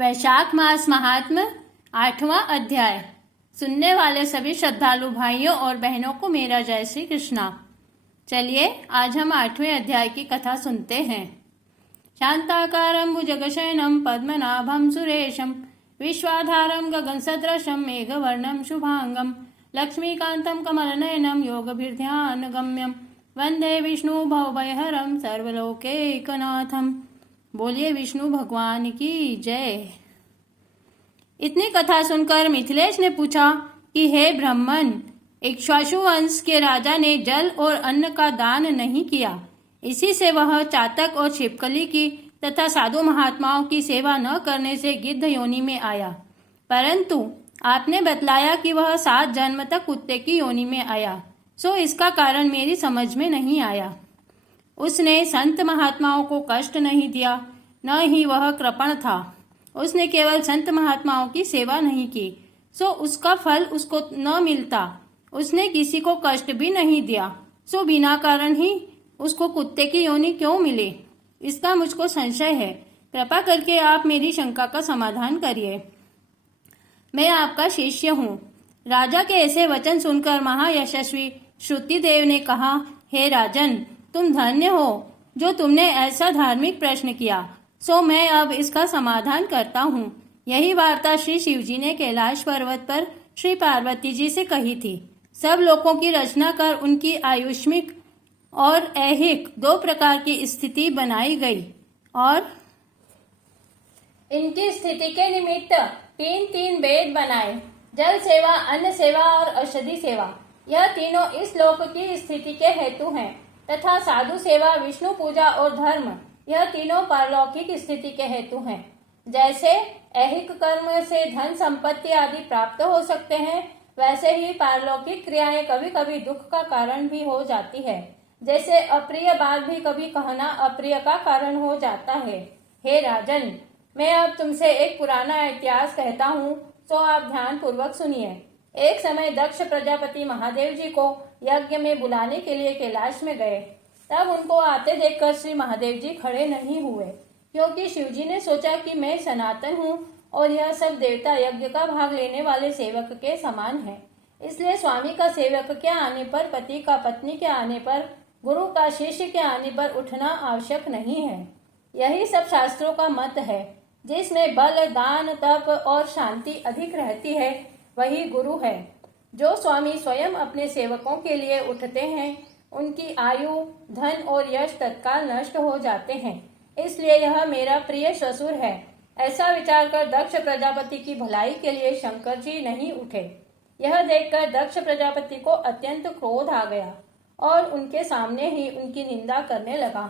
वैशाख मास महात्म्य 8वां अध्याय। सुनने वाले सभी श्रद्धालु भाइयों और बहनों को मेरा जय श्री कृष्णा। चलिए आज हम 8वें अध्याय की कथा सुनते हैं। शांताकारं भुजगशयनं पद्मनाभं सुरेशं विश्वाधारं गगनसदृशं मेघवर्णं शुभांगं लक्ष्मीकान्तं कमलनयनं योगभिर्ध्यानगम्यं वंदे विष्णु भवभयहरं सर्वलोकैकनाथं। बोलिए विष्णु भगवान की जय। इतनी कथा सुनकर मिथिलेश ने पूछा कि हे ब्राह्मण, इक्ष्वाकु वंश के राजा ने जल और अन्न का दान नहीं किया, इसी से वह चातक और छिपकली की तथा साधु महात्माओं की सेवा न करने से गिद्ध योनि में आया। परंतु आपने बतलाया कि वह 7 जन्म तक कुत्ते की योनि में आया, सो इसका कारण मेरी समझ में नहीं आया। उसने संत महात्माओं को कष्ट नहीं दिया, न ही वह कृपण था। उसने केवल संत महात्माओं की सेवा नहीं की, सो उसका फल उसको न मिलता। उसने किसी को कष्ट भी नहीं दिया, सो बिना कारण ही उसको कुत्ते की योनि क्यों मिले, इसका मुझको संशय है। कृपा करके आप मेरी शंका का समाधान करिए। मैं आपका शिष्य हूँ। राजा के ऐसे वचन सुनकर महायशस्वी श्रुतिदेव ने कहा, हे राजन, तुम धन्य हो जो तुमने ऐसा धार्मिक प्रश्न किया, सो मैं अब इसका समाधान करता हूँ। यही वार्ता श्री शिवजी ने कैलाश पर्वत पर श्री पार्वती जी से कही थी। सब लोगों की रचना कर उनकी आयुष्मिक और ऐहिक 2 प्रकार की स्थिति बनाई गई और इनकी स्थिति के निमित्त 3 वेद बनाए, जल सेवा, अन्न सेवा और औषधि सेवा। यह तीनों इस लोक की स्थिति के हेतु हैं, तथा साधु सेवा, विष्णु पूजा और धर्म, यह तीनों पारलौकिक स्थिति के हेतु हैं। जैसे ऐहिक कर्म से धन संपत्ति आदि प्राप्त हो सकते हैं, वैसे ही पारलौकिक क्रियाएं कभी कभी दुख का कारण भी हो जाती है। जैसे अप्रिय बात भी कभी कहना अप्रिय का कारण हो जाता है। हे राजन, मैं अब तुमसे एक पुराना इतिहास कहता हूँ, तो आप ध्यान पूर्वक सुनिए। एक समय दक्ष प्रजापति महादेव जी को यज्ञ में बुलाने के लिए कैलाश में गए। तब उनको आते देखकर श्री महादेव जी खड़े नहीं हुए, क्योंकि शिवजी ने सोचा कि मैं सनातन हूँ और यह सब देवता यज्ञ का भाग लेने वाले सेवक के समान है। इसलिए स्वामी का सेवक के आने पर, पति का पत्नी के आने पर, गुरु का शिष्य के आने पर उठना आवश्यक नहीं है। यही सब शास्त्रों का मत है। जिसमें बल, दान, तप और शांति अधिक रहती है, वही गुरु है। जो स्वामी स्वयं अपने सेवकों के लिए उठते हैं, उनकी आयु, धन और यश तत्काल नष्ट हो जाते हैं। इसलिए यह मेरा प्रिय ससुर है। ऐसा विचार कर दक्ष प्रजापति की भलाई के लिए शंकर जी नहीं उठे। यह देखकर दक्ष प्रजापति को अत्यंत क्रोध आ गया और उनके सामने ही उनकी निंदा करने लगा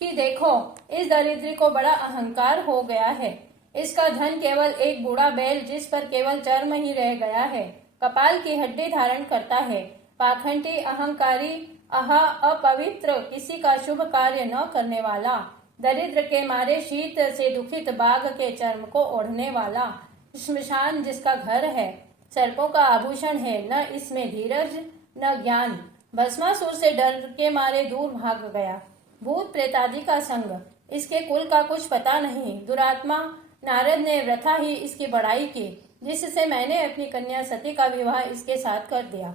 कि देखो, इस दरिद्री को बड़ा अहंकार हो गया है। इसका धन केवल एक बूढ़ा बैल, जिस पर केवल चर्म ही रह गया है, कपाल की हड्डी धारण करता है। पाखंडी, अहंकारी, अपवित्र, किसी का शुभ कार्य न करने वाला, दरिद्र के मारे शीत से दुखित बाघ के चर्म को ओढ़ने वाला, श्मशान जिसका घर है, सर्पों का आभूषण है, न इसमें धीरज न ज्ञान, भस्मासुर से डर के मारे दूर भाग गया, भूत प्रेतादि का संग, इसके कुल का कुछ पता नहीं, दुरात्मा। नारद ने व्रथा ही इसकी बड़ाई की, जिससे मैंने अपनी कन्या सती का विवाह इसके साथ कर दिया।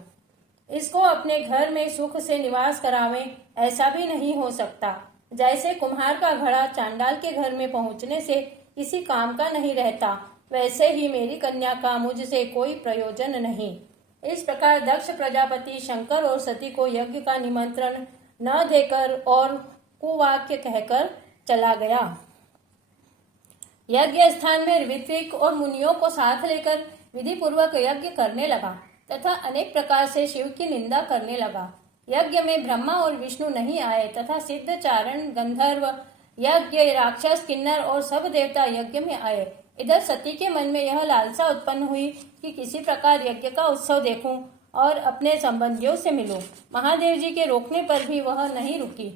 इसको अपने घर में सुख से निवास करावें, ऐसा भी नहीं हो सकता। जैसे कुम्हार का घड़ा चांडाल के घर में पहुंचने से किसी काम का नहीं रहता, वैसे ही मेरी कन्या का मुझसे कोई प्रयोजन नहीं। इस प्रकार दक्ष प्रजापति शंकर और सती को यज्ञ का निमंत्रण न देकर और कुवाक्य कहकर चला गया। यज्ञ स्थान में ऋत्विक और मुनियों को साथ लेकर विधि पूर्वक यज्ञ करने लगा तथा अनेक प्रकार से शिव की निंदा करने लगा। यज्ञ में ब्रह्मा और विष्णु नहीं आए तथा सिद्ध, चारण, गंधर्व, यज्ञ, राक्षस, किन्नर और सब देवता यज्ञ में आए। इधर सती के मन में यह लालसा उत्पन्न हुई कि किसी प्रकार यज्ञ का उत्सव देखूं और अपने संबंधियों से मिलूं। महादेव जी के रोकने पर भी वह नहीं रुकी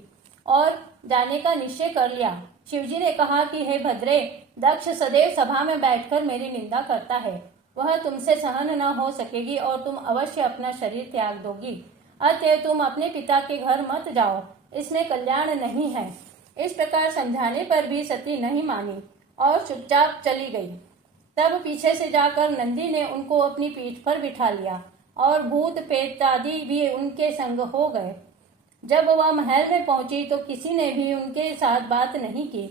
और जाने का निश्चय कर लिया। शिवजी ने कहा कि हे भद्रे, दक्ष सदैव सभा में बैठकर मेरी निंदा करता है। वह तुमसे सहन न हो सकेगी और तुम अवश्य अपना शरीर त्याग दोगी। अतएव तुम अपने पिता के घर मत जाओ, इसमें कल्याण नहीं है। इस प्रकार समझाने पर भी सती नहीं मानी और चुपचाप चली गई। तब पीछे से जाकर नंदी ने उनको अपनी पीठ पर बिठा लिया और भूत प्रेत आदि भी उनके संग हो गए। जब वह महल में पहुंची तो किसी ने भी उनके साथ बात नहीं की।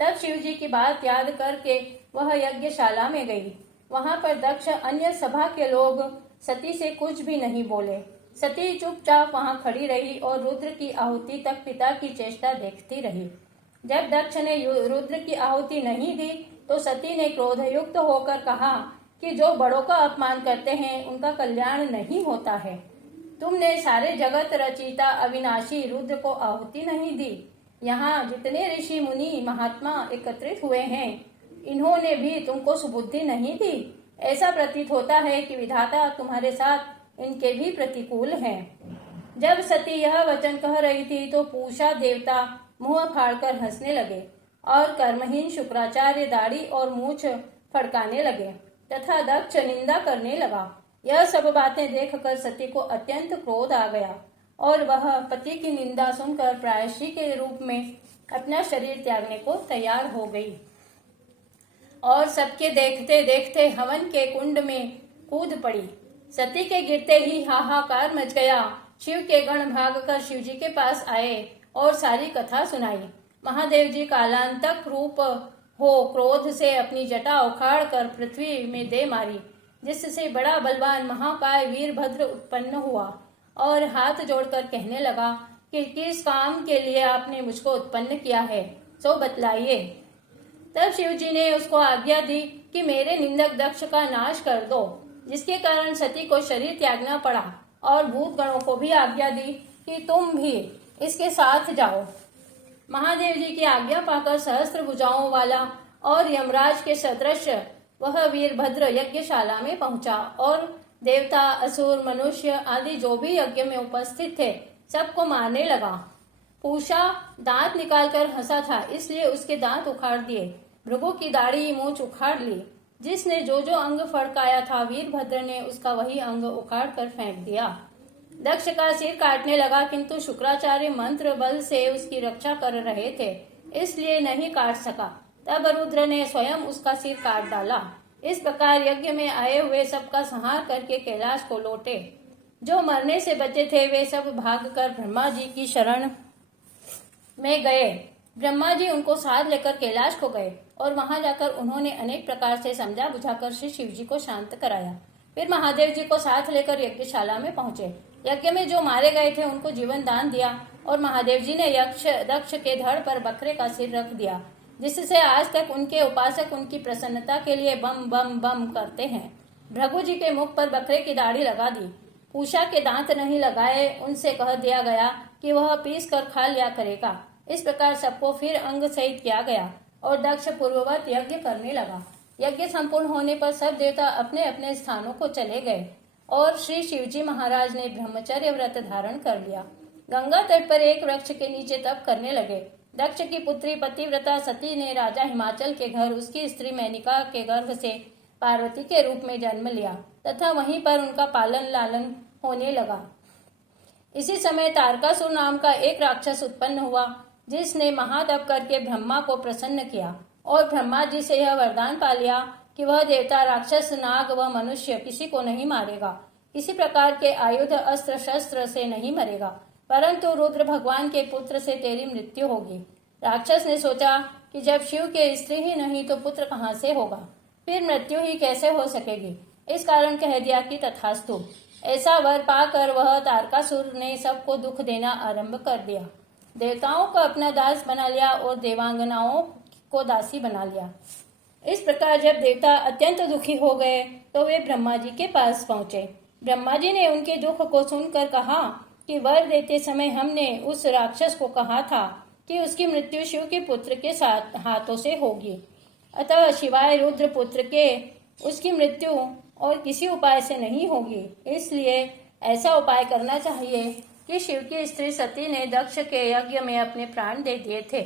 तब शिव जी की बात याद करके वह यज्ञशाला में गई। वहां पर दक्ष अन्य सभा के लोग सती से कुछ भी नहीं बोले। सती चुपचाप वहां खड़ी रही और रुद्र की आहुति तक पिता की चेष्टा देखती रही। जब दक्ष ने रुद्र की आहुति नहीं दी तो सती ने क्रोधयुक्त होकर कहा कि जो बड़ों का अपमान करते हैं उनका कल्याण नहीं होता है। तुमने सारे जगत रचिता अविनाशी रुद्र को आहुति नहीं दी। यहाँ जितने ऋषि मुनि महात्मा एकत्रित हुए हैं, इन्होंने भी तुमको सुबुद्धि नहीं दी। ऐसा प्रतीत होता है कि विधाता तुम्हारे साथ इनके भी प्रतिकूल हैं। जब सती यह वचन कह रही थी तो पूषा देवता मुंह फाड़कर हंसने लगे और कर्महीन शुक्राचार्य दाढ़ी और मूछ फड़काने लगे तथा दक्ष निंदा करने लगा। यह सब बातें देखकर सती को अत्यंत क्रोध आ गया और वह पति की निंदा सुनकर प्रायश्चित के रूप में अपना शरीर त्यागने को तैयार हो गई और सबके देखते देखते हवन के कुंड में कूद पड़ी। सती के गिरते ही हाहाकार मच गया। शिव के गण भागकर शिव जी के पास आए और सारी कथा सुनाई। महादेव जी कालांतक रूप हो क्रोध से अपनी जटा उखाड़ कर पृथ्वी में दे मारी, जिससे बड़ा बलवान महाकाय वीरभद्र उत्पन्न हुआ और हाथ जोड़कर कहने लगा कि किस काम के लिए आपने मुझको उत्पन्न किया है, सो बतलाइए। तब शिव जी ने उसको आज्ञा दी कि मेरे निंदक दक्ष का नाश कर दो, जिसके कारण सती को शरीर त्यागना पड़ा और भूत गणों को भी आज्ञा दी कि तुम भी इसके साथ जाओ। महादेव जी की आज्ञा पाकर सहस्त्र भुजाओं वाला और यमराज के सदृश वह वीरभद्र यज्ञशाला में पहुंचा और देवता असुर मनुष्य आदि जो भी यज्ञ में उपस्थित थे सबको मारने लगा। पूषा दांत निकालकर हंसा था, इसलिए उसके दांत उखाड़ दिए। भृगु की दाढ़ी मूछ उखाड़ ली। जिसने जो जो अंग फड़काया था वीरभद्र ने उसका वही अंग उखाड़ कर फेंक दिया। दक्ष का सिर काटने लगा, किंतु शुक्राचार्य मंत्र बल से उसकी रक्षा कर रहे थे, इसलिए नहीं काट सका। तब रुद्र ने स्वयं उसका सिर काट डाला। इस प्रकार यज्ञ में आए हुए सबका संहार करके कैलाश को लौटे। जो मरने से बचे थे वे सब भागकर ब्रह्मा जी की शरण में गए। ब्रह्मा जी उनको साथ लेकर कैलाश को गए और वहां जाकर उन्होंने अनेक प्रकार से समझा बुझाकर श्री शिव जी को शांत कराया। फिर महादेव जी को साथ लेकर यज्ञशाला में पहुंचे। यज्ञ में जो मारे गए थे उनको जीवन दान दिया और महादेव जी ने दक्ष के धड़ पर बकरे का सिर रख दिया, जिससे आज तक उनके उपासक उनकी प्रसन्नता के लिए बम बम बम करते हैं। भृगु जी के मुख पर बकरे की दाढ़ी लगा दी। पूषा के दांत नहीं लगाए, उनसे कह दिया गया कि वह पीस कर खा लिया करेगा। इस प्रकार सबको फिर अंग सहित किया गया और दक्ष पूर्ववत यज्ञ करने लगा। यज्ञ संपूर्ण होने पर सब देवता अपने अपने स्थानों को चले गए और श्री शिवजी महाराज ने ब्रह्मचर्य व्रत धारण कर लिया। गंगा तट पर एक वृक्ष के नीचे तप करने लगे। दक्ष की पुत्री पतिव्रता सती ने राजा हिमाचल के घर उसकी स्त्री मेनिका के गर्भ से पार्वती के रूप में जन्म लिया तथा वहीं पर उनका पालन लालन होने लगा। इसी समय तारकासुर नाम का एक राक्षस उत्पन्न हुआ, जिसने महातप करके ब्रह्मा को प्रसन्न किया और ब्रह्मा जी से यह वरदान पा लिया कि वह देवता राक्षस नाग व मनुष्य किसी को नहीं मारेगा, किसी प्रकार के आयुध अस्त्र शस्त्र से नहीं मरेगा, परंतु रुद्र भगवान के पुत्र से तेरी मृत्यु होगी। राक्षस ने सोचा कि जब शिव के स्त्री ही नहीं तो पुत्र कहाँ से होगा, फिर मृत्यु ही कैसे हो सकेगी। इस कारण कह दिया कि तथास्तु। ऐसा वर पाकर वह तारकासुर ने सबको दुख देना आरंभ कर दिया। देवताओं को अपना दास बना लिया और देवांगनाओं को दासी बना लिया। इस प्रकार जब देवता अत्यंत दुखी हो गए तो वे ब्रह्मा जी के पास पहुंचे। ब्रह्मा जी ने उनके दुख को सुनकर कहा कि वर देते समय हमने उस राक्षस को कहा था कि उसकी मृत्यु शिव के पुत्र के साथ हाथों से होगी, अतः शिवाय रुद्र पुत्र के उसकी मृत्यु और किसी उपाय से नहीं होगी। इसलिए ऐसा उपाय करना चाहिए कि शिव की स्त्री सती ने दक्ष के यज्ञ में अपने प्राण दे दिए थे।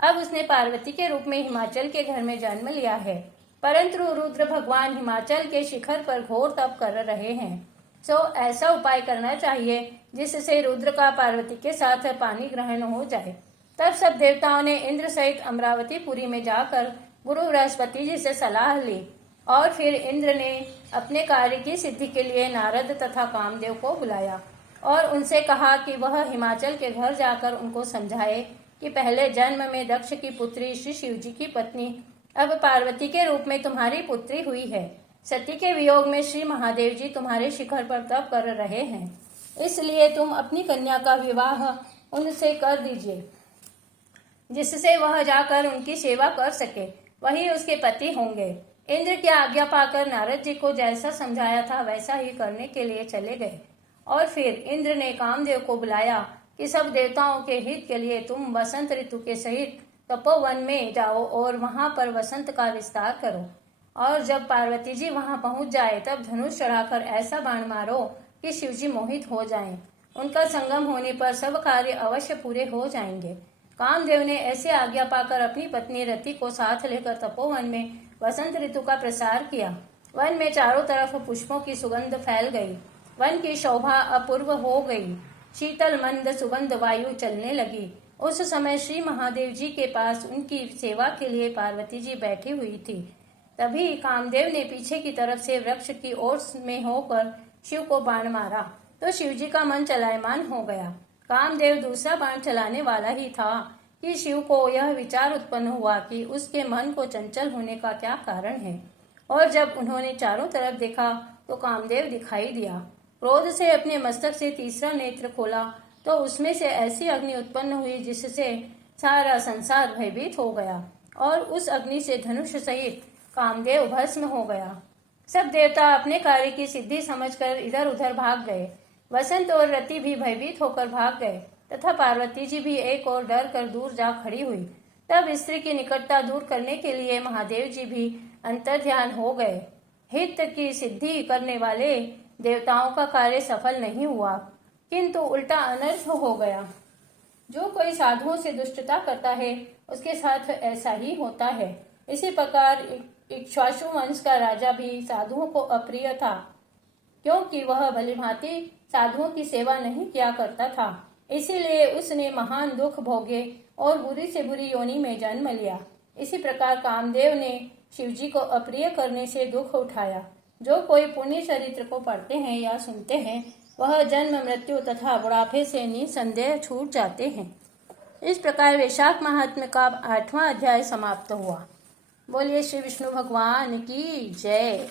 अब उसने पार्वती के रूप में हिमाचल के घर में जन्म लिया है, परंतु रुद्र भगवान हिमाचल के शिखर पर घोर तप कर रहे हैं। सो ऐसा उपाय करना चाहिए जिससे रुद्र का पार्वती के साथ पानी ग्रहण हो जाए। तब सब देवताओं ने इंद्र सहित अमरावती पुरी में जाकर गुरु बृहस्पति जी से सलाह ली और फिर इंद्र ने अपने कार्य की सिद्धि के लिए नारद तथा कामदेव को बुलाया और उनसे कहा कि वह हिमाचल के घर जाकर उनको समझाए कि पहले जन्म में दक्ष की पुत्री श्री शिव जी की पत्नी अब पार्वती के रूप में तुम्हारी पुत्री हुई है। सती के वियोग में श्री महादेव जी तुम्हारे शिखर पर तप कर रहे हैं, इसलिए तुम अपनी कन्या का विवाह उनसे कर दीजिए, जिससे वह जाकर उनकी सेवा कर सके, वही उसके पति होंगे। इंद्र की आज्ञा पाकर नारद जी को जैसा समझाया था वैसा ही करने के लिए चले गए और फिर इंद्र ने कामदेव को बुलाया कि सब देवताओं के हित के लिए तुम वसंत ऋतु के सहित तपोवन में जाओ और वहां पर वसंत का विस्तार करो और जब पार्वती जी वहां पहुंच जाए तब धनुष चढ़ाकर ऐसा बाण मारो कि शिवजी मोहित हो जाएं। उनका संगम होने पर सब कार्य अवश्य पूरे हो जाएंगे। कामदेव ने ऐसे आज्ञा पाकर अपनी पत्नी रति को साथ लेकर तपोवन में वसंत ऋतु का प्रसार किया। वन में चारों तरफ पुष्पों की सुगंध फैल गई, वन की शोभा अपूर्व हो गई, शीतल मंद सुगंध वायु चलने लगी। उस समय श्री महादेव जी के पास उनकी सेवा के लिए पार्वती जी बैठी हुई थी। तभी कामदेव ने पीछे की तरफ से वृक्ष की ओर में होकर शिव को बाण मारा तो शिव जी का मन चलायमान हो गया। कामदेव दूसरा बाण चलाने वाला ही था कि शिव को यह विचार उत्पन्न हुआ कि उसके मन को चंचल होने का क्या कारण है, और जब उन्होंने चारों तरफ देखा तो कामदेव दिखाई दिया। क्रोध से अपने मस्तक से तीसरा नेत्र खोला तो उसमें से ऐसी अग्नि उत्पन्न हुई जिससे सारा संसार भयभीत हो गया और उस अग्नि से धनुष सहित कामदेव भस्म हो गया। सब देवता अपने कार्य की सिद्धि समझकर इधर उधर भाग गए। वसंत और रति भी भयभीत होकर भाग गए तथा पार्वती जी भी एक और डर कर दूर जा खड़ी हुई। तब स्त्री की निकटता दूर करने के लिए महादेव जी भी अंतर्ध्यान हो गए। हित की सिद्धि करने वाले देवताओं का कार्य सफल नहीं हुआ, किंतु उल्टा अनर्थ हो गया। जो कोई साधुओं से दुष्टता करता है उसके साथ ऐसा ही होता है। इसी प्रकार इक्ष्वाकु वंश का राजा भी साधुओं को अप्रिय था, क्योंकि वह भलीभांति साधुओं की सेवा नहीं किया करता था। इसीलिए उसने महान दुख भोगे और बुरी से बुरी योनि में जन्म लिया। इसी प्रकार कामदेव ने शिवजी को अप्रिय करने से दुख उठाया। जो कोई पुण्य चरित्र को पढ़ते हैं या सुनते हैं वह जन्म मृत्यु तथा बुढ़ापे से निसंदेह छूट जाते हैं। इस प्रकार वैशाख महात्म्य का 8वां अध्याय समाप्त हुआ। बोलिए श्री विष्णु भगवान की जय।